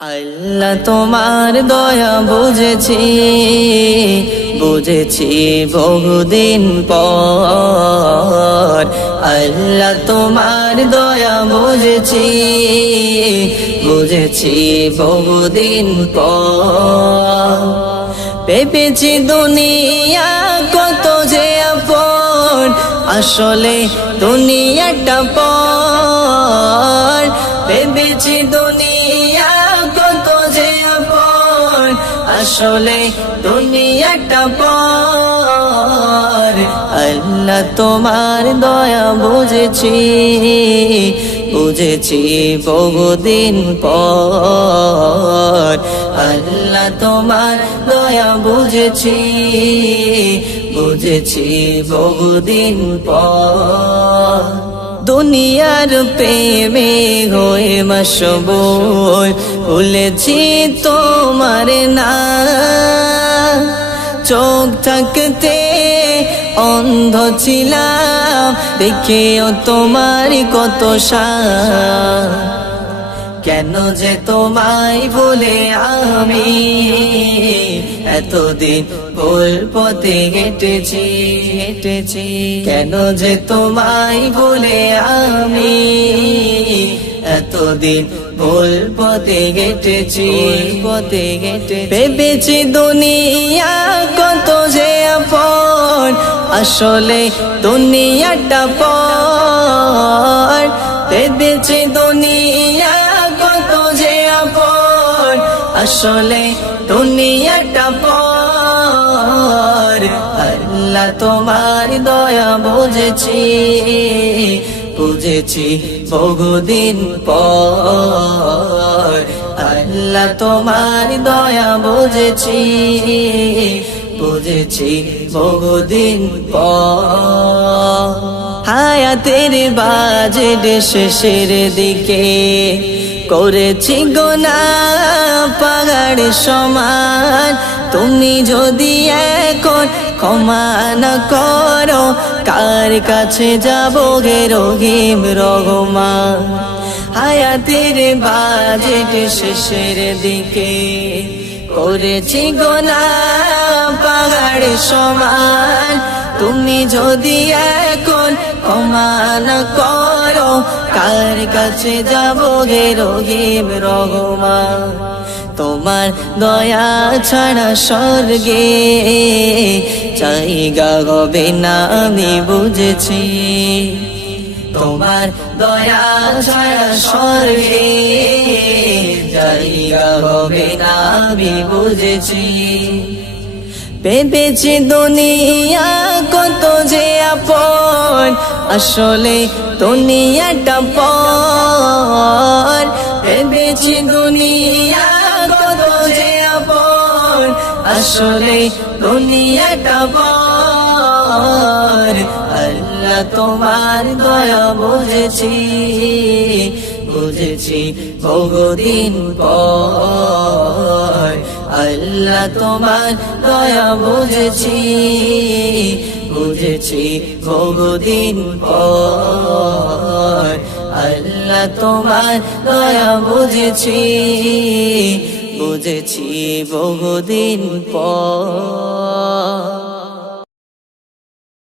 আল্লাহ তোমার দয়া বুঝেছি বুঝেছি বহুদিন পর। আল্লাহ তোমার দয়া বুঝেছি বুঝেছি বহুদিন পর। ভেবেছি দুনিয়া কত যে আপন, আসলে দুনিয়াটা পর। ভেবেছি দুনিয়া কত যে আপন, আসলে দুনিয়াটা পর। আল্লাহ তোমার দয়া বুঝেছি বুঝেছি বহুদিন পর। আল্লাহ তোমার দয়া বুঝেছি বুঝেছি বহুদিন পর। দুনিয়ার প্রেমে হয়ে মশগুল, ভুলেছি তোমার না। চোখ থাকতে অন্ধ ছিলাম, দেখেও তোমার কত শান। কেন যে তোমায় ভুলে আমি এতদিন ভুল পথে হেঁটেছি। কেন যে তোমায় ভুলে আমি এতদিন ভুল পথে হেঁটেছি। ভেবেছি দুনিয়া কত যে আপন, আসলে দুনিয়াটা পর। ভেবেছি দুনিয়া কত যে আপন, আসলে দুনিয়াটা পর। আল্লাহ তোমার দয়া বুঝেছি বুঝেছি বহুদিন পর। আল্লাহ তোমার দয়া বুঝেছি বুঝেছি বহুদিন পর। হায়াতের বাজেট শেষের দিকে করেছি গুনাহ পাহাড় সমান। তুমি যদি এখন ক্ষমা না করো, কার কাছে যাবো গে রহিম রহমান। হায়াতের বাজেট শেষের দিকে করেছি গুনাহ পাহাড় সমান। তুমি যদি এখন ক্ষমা না করো, কার কাছে যাবো গে রহিম রহমান। তোমার দয়া ছাড়া স্বর্গে জায়গা হবে না আমি বুঝেছি। তোমার দয়া ছাড়া স্বর্গে জায়গা হবে না আমি বুঝেছি। ভেবেছি দুনিয়া কত যে আপন, আসলে দুনিয়াটা পর। ভেবেছি দুনিয়া কত যে আপন, আসলে দুনিয়াটা পর। আল্লাহ তোমার দয়া বুঝেছি বুঝেছি বহুদিন পর। আল্লাহ তোমার দয়া বুঝেছি বুঝেছি বহুদিন পর। আল্লাহ তোমার দয়া বুঝেছি বুঝেছি বহুদিন পর।